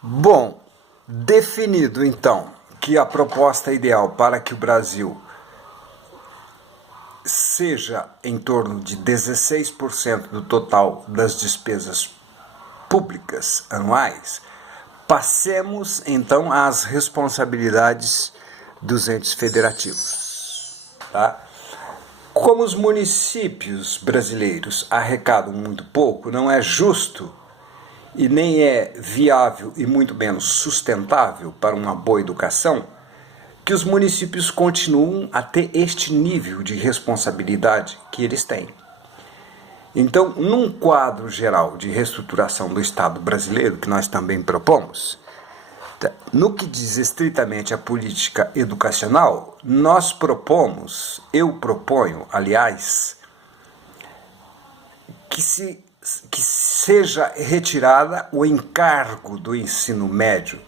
Bom, definido então que a proposta ideal para que o Brasil seja em torno de 16% do total das despesas públicas anuais, passemos então às responsabilidades dos entes federativos. Tá? Como os municípios brasileiros arrecadam muito pouco, não é justo e nem é viável e muito menos sustentável para uma boa educação que os municípios continuem a ter este nível de responsabilidade que eles têm. Então, num quadro geral de reestruturação do Estado brasileiro, que nós também propomos, no que diz estritamente à política educacional, eu proponho, aliás, que seja retirada o encargo do ensino médio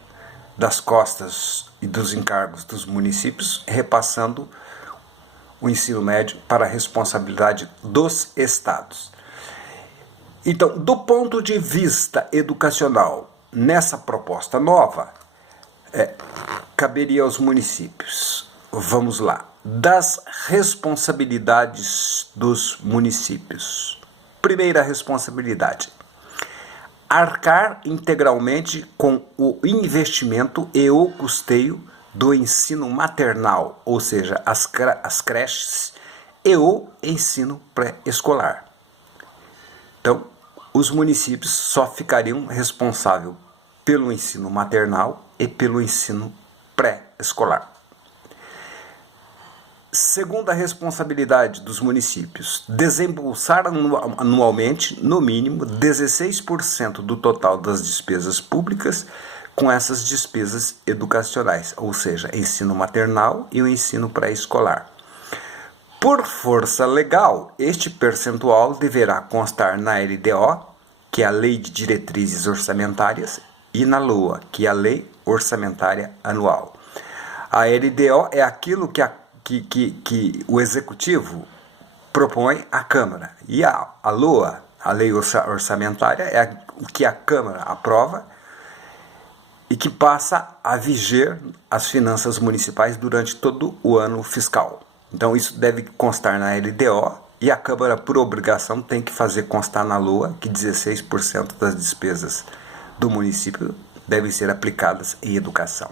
das costas e dos encargos dos municípios, repassando o ensino médio para a responsabilidade dos estados. Então, do ponto de vista educacional, nessa proposta nova, caberia aos municípios. Vamos lá. Das responsabilidades dos municípios. Primeira responsabilidade: arcar integralmente com o investimento e o custeio do ensino maternal, ou seja, as creches e o ensino pré-escolar. Então, os municípios só ficariam responsáveis pelo ensino maternal e pelo ensino pré-escolar. Segunda responsabilidade dos municípios: desembolsar anualmente, no mínimo, 16% do total das despesas públicas com essas despesas educacionais, ou seja, ensino maternal e o ensino pré-escolar. Por força legal, este percentual deverá constar na LDO, que é a Lei de Diretrizes Orçamentárias, e na LOA, que é a Lei Orçamentária Anual. A LDO é aquilo que o Executivo propõe à Câmara. E a LOA, a Lei Orçamentária, é o que a Câmara aprova e que passa a viger as finanças municipais durante todo o ano fiscal. Então isso deve constar na LDO e a Câmara, por obrigação, tem que fazer constar na LOA que 16% das despesas do município devem ser aplicadas em educação.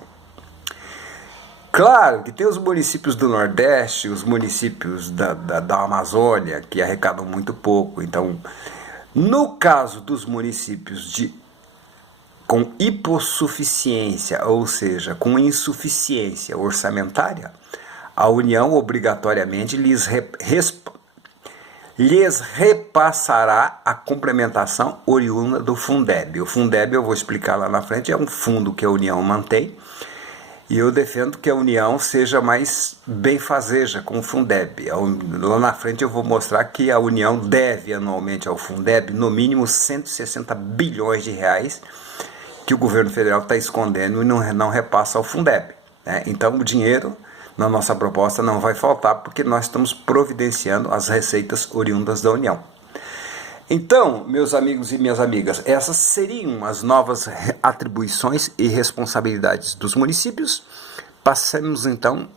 Claro que tem os municípios do Nordeste, os municípios da Amazônia, que arrecadam muito pouco. Então, no caso dos municípios com hipossuficiência, ou seja, com insuficiência orçamentária, a União obrigatoriamente lhes repassará a complementação oriunda do Fundeb. O Fundeb, eu vou explicar lá na frente, é um fundo que a União mantém, e eu defendo que a União seja mais benfazeja com o Fundeb. Lá na frente eu vou mostrar que a União deve anualmente ao Fundeb no mínimo 160 bilhões de reais que o governo federal está escondendo e não repassa ao Fundeb. Né? Então o dinheiro na nossa proposta não vai faltar, porque nós estamos providenciando as receitas oriundas da União. Então, meus amigos e minhas amigas, essas seriam as novas atribuições e responsabilidades dos municípios. Passemos então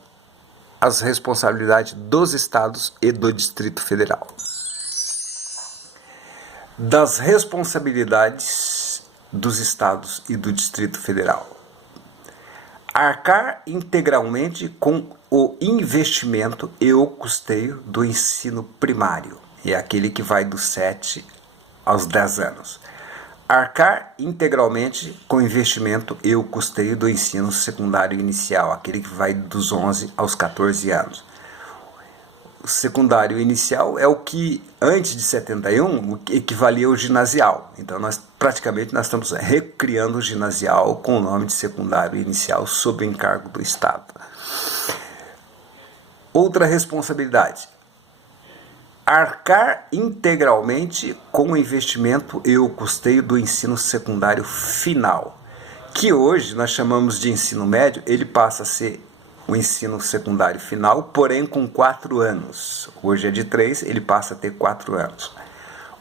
às responsabilidades dos estados e do Distrito Federal. Das responsabilidades dos estados e do Distrito Federal: arcar integralmente com o investimento e o custeio do ensino primário, é aquele que vai dos 7 aos 10 anos. Arcar integralmente com o investimento e o custeio do ensino secundário inicial, aquele que vai dos 11 aos 14 anos. O secundário inicial é o que, antes de 71, equivalia ao ginasial. Então, nós estamos recriando o ginasial com o nome de secundário inicial sob o encargo do Estado. Outra responsabilidade: arcar integralmente com o investimento e o custeio do ensino secundário final, que hoje nós chamamos de ensino médio. Ele passa a ser o ensino secundário final, porém com 4 anos. Hoje é de 3, ele passa a ter 4 anos.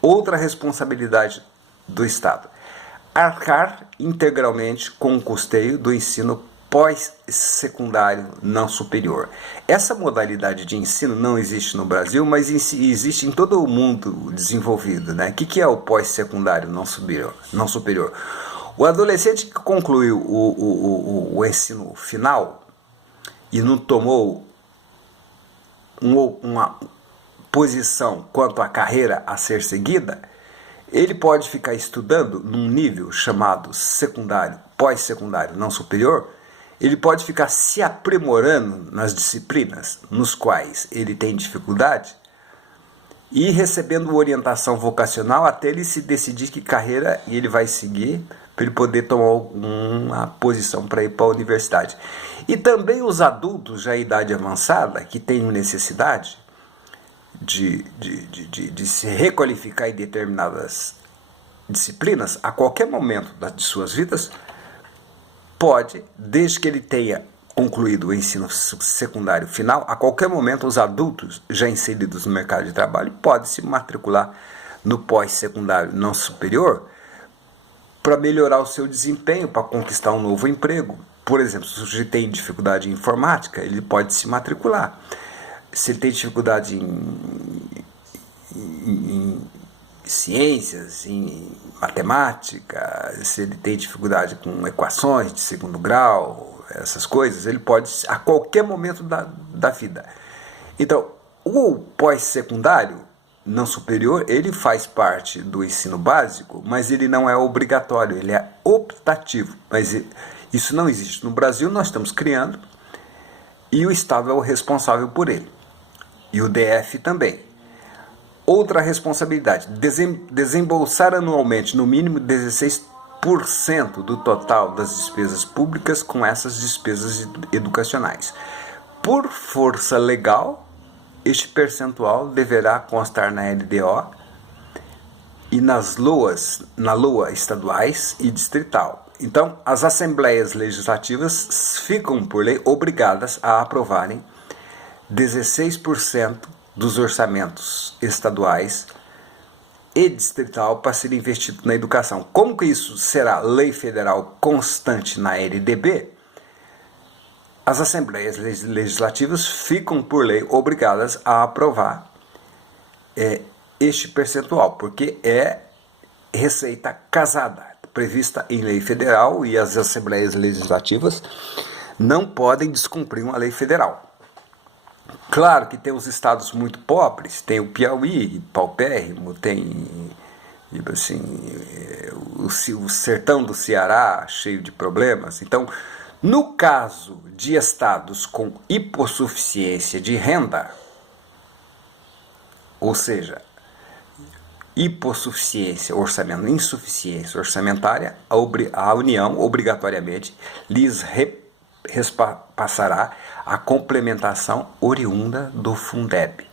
Outra responsabilidade do Estado: arcar integralmente com o custeio do ensino pós-secundário não superior. Essa modalidade de ensino não existe no Brasil, mas existe em todo o mundo desenvolvido, né? O que é o pós-secundário não superior? O adolescente que concluiu o ensino final e não tomou uma posição quanto à carreira a ser seguida, ele pode ficar estudando num nível chamado secundário, pós-secundário não superior. Ele pode ficar se aprimorando nas disciplinas nos quais ele tem dificuldade e recebendo orientação vocacional até ele se decidir que carreira ele vai seguir para ele poder tomar uma posição para ir para a universidade. E também os adultos já em idade avançada que têm necessidade de se requalificar em determinadas disciplinas a qualquer momento de suas vidas, pode, desde que ele tenha concluído o ensino secundário final, a qualquer momento os adultos já inseridos no mercado de trabalho podem se matricular no pós-secundário não superior para melhorar o seu desempenho, para conquistar um novo emprego. Por exemplo, se o sujeito tem dificuldade em informática, ele pode se matricular. Se ele tem dificuldade em ciências, em matemática, se ele tem dificuldade com equações de segundo grau, essas coisas, ele pode a qualquer momento da vida. Então, o pós-secundário não superior, ele faz parte do ensino básico, mas ele não é obrigatório, ele é optativo. Mas isso não existe. No Brasil nós estamos criando e o Estado é o responsável por ele. E o DF também. Outra responsabilidade, desembolsar anualmente no mínimo 16% do total das despesas públicas com essas despesas educacionais. Por força legal, este percentual deverá constar na LDO e na LOA estaduais e distrital. Então, as assembleias legislativas ficam, por lei, obrigadas a aprovarem 16% dos orçamentos estaduais e distrital para ser investido na educação. Como que isso será lei federal constante na LDB? As assembleias legislativas ficam, por lei, obrigadas a aprovar este percentual, porque é receita casada, prevista em lei federal, e as assembleias legislativas não podem descumprir uma lei federal. Claro que tem os estados muito pobres, tem o Piauí, paupérrimo, tem assim, o sertão do Ceará cheio de problemas. Então, no caso de estados com hipossuficiência de renda, ou seja, hipossuficiência, insuficiência orçamentária, a União obrigatoriamente lhes passará a complementação oriunda do Fundeb.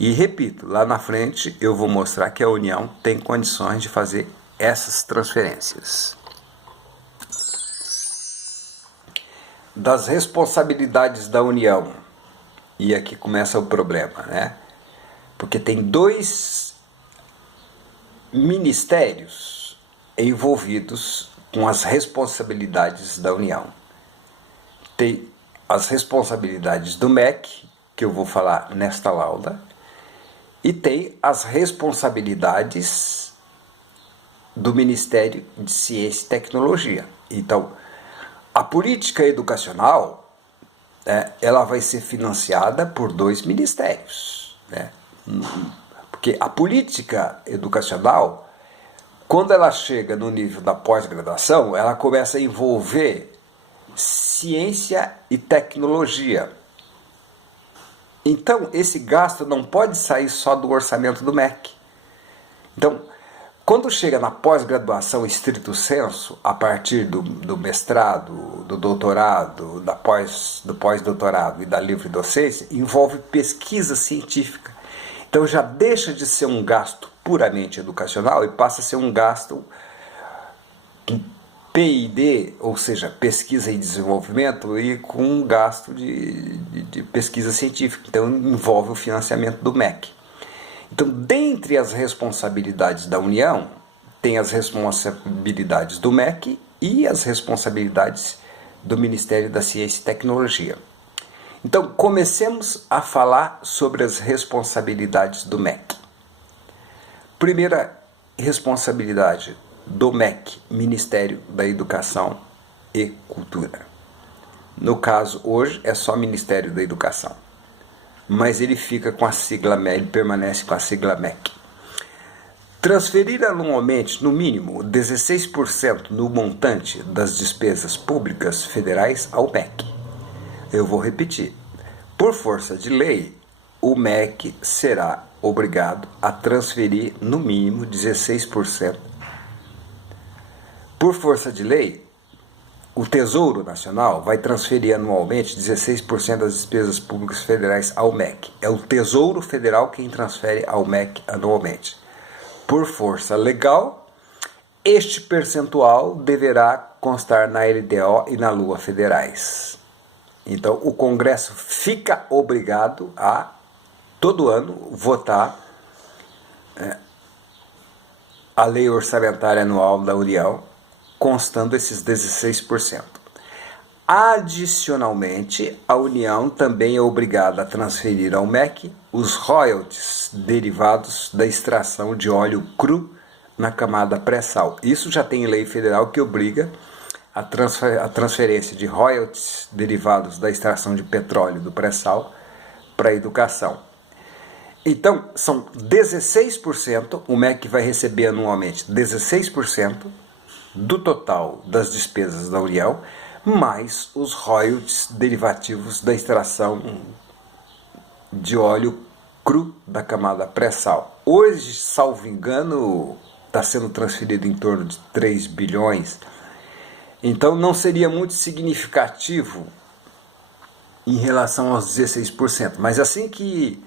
E repito, lá na frente eu vou mostrar que a União tem condições de fazer essas transferências. Das responsabilidades da União, e aqui começa o problema, né? Porque tem dois ministérios envolvidos com as responsabilidades da União. Tem as responsabilidades do MEC, que eu vou falar nesta aula, e tem as responsabilidades do Ministério de Ciência e Tecnologia. Então, a política educacional, ela vai ser financiada por dois ministérios, né? Porque a política educacional, quando ela chega no nível da pós-graduação, ela começa a envolver ciência e tecnologia. Então, esse gasto não pode sair só do orçamento do MEC. Então, quando chega na pós-graduação estrito sensu, a partir do mestrado, do doutorado, do pós-doutorado e da livre docência, envolve pesquisa científica. Então já deixa de ser um gasto puramente educacional e passa a ser um gasto P&D, ou seja, pesquisa e desenvolvimento, e com um gasto de pesquisa científica. Então envolve o financiamento do MEC. Então, dentre as responsabilidades da União, tem as responsabilidades do MEC e as responsabilidades do Ministério da Ciência e Tecnologia. Então, comecemos a falar sobre as responsabilidades do MEC. Primeira responsabilidade do MEC, Ministério da Educação e Cultura. No caso, hoje, é só Ministério da Educação. Mas ele fica com a sigla MEC, ele permanece com a sigla MEC. Transferir anualmente, no mínimo, 16% no montante das despesas públicas federais ao MEC. Eu vou repetir. Por força de lei, o MEC será obrigado a transferir, no mínimo, 16%. Por força de lei, o Tesouro Nacional vai transferir anualmente 16% das despesas públicas federais ao MEC. É o Tesouro Federal quem transfere ao MEC anualmente. Por força legal, este percentual deverá constar na LDO e na LUA federais. Então, o Congresso fica obrigado a, todo ano, votar a Lei Orçamentária Anual da União, constando esses 16%. Adicionalmente, a União também é obrigada a transferir ao MEC os royalties derivados da extração de óleo cru na camada pré-sal. Isso já tem lei federal que obriga a transferência de royalties derivados da extração de petróleo do pré-sal para a educação. Então, são 16%, o MEC vai receber anualmente 16% do total das despesas da União, mais os royalties derivativos da extração de óleo cru da camada pré-sal. Hoje, salvo engano, está sendo transferido em torno de 3 bilhões. Então, não seria muito significativo em relação aos 16%. Mas assim que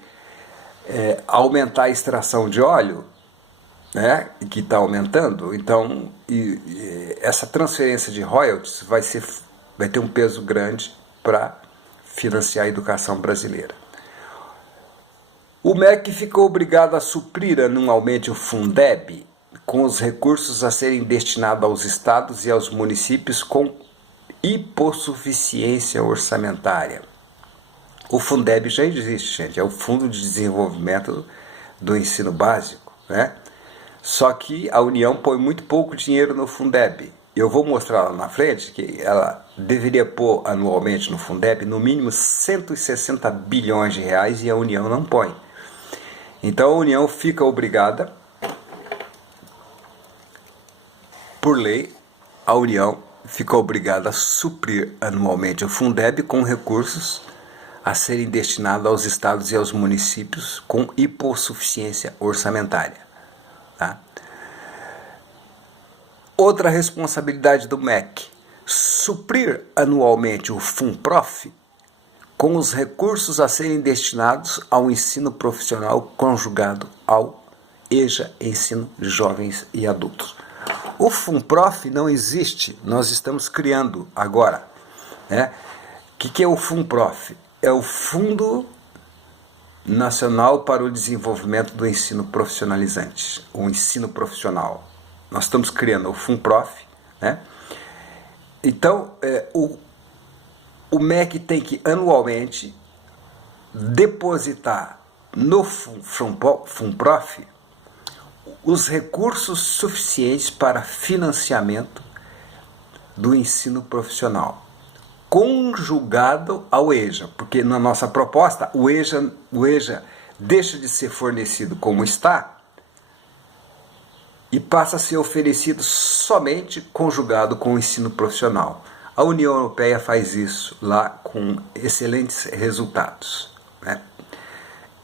aumentar a extração de óleo, né, que está aumentando, então essa transferência de royalties vai ter um peso grande para financiar a educação brasileira. O MEC ficou obrigado a suprir anualmente o Fundeb com os recursos a serem destinados aos estados e aos municípios com hipossuficiência orçamentária. O Fundeb já existe, gente, é o Fundo de Desenvolvimento do Ensino Básico, né? Só que a União põe muito pouco dinheiro no Fundeb. Eu vou mostrar lá na frente que ela deveria pôr anualmente no Fundeb no mínimo 160 bilhões de reais e a União não põe. Então a União fica obrigada, por lei, a União fica obrigada a suprir anualmente o Fundeb com recursos a serem destinados aos estados e aos municípios com hipossuficiência orçamentária. Tá? Outra responsabilidade do MEC, suprir anualmente o FUNPROF com os recursos a serem destinados ao ensino profissional conjugado ao EJA, ensino de jovens e adultos. O FUNPROF não existe, nós estamos criando agora. Né? O que é o FUNPROF? É o Fundo Nacional para o Desenvolvimento do Ensino Profissionalizante, o ensino profissional. Nós estamos criando o FUNPROF, né? Então, o MEC tem que anualmente depositar no FUNPROF os recursos suficientes para financiamento do ensino profissional, conjugado ao EJA, porque na nossa proposta o EJA deixa de ser fornecido como está e passa a ser oferecido somente conjugado com o ensino profissional. A União Europeia faz isso lá com excelentes resultados, né?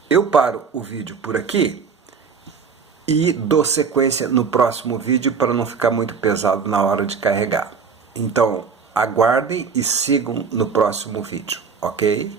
Eu paro o vídeo por aqui e dou sequência no próximo vídeo para não ficar muito pesado na hora de carregar. Então, aguardem e sigam no próximo vídeo, ok?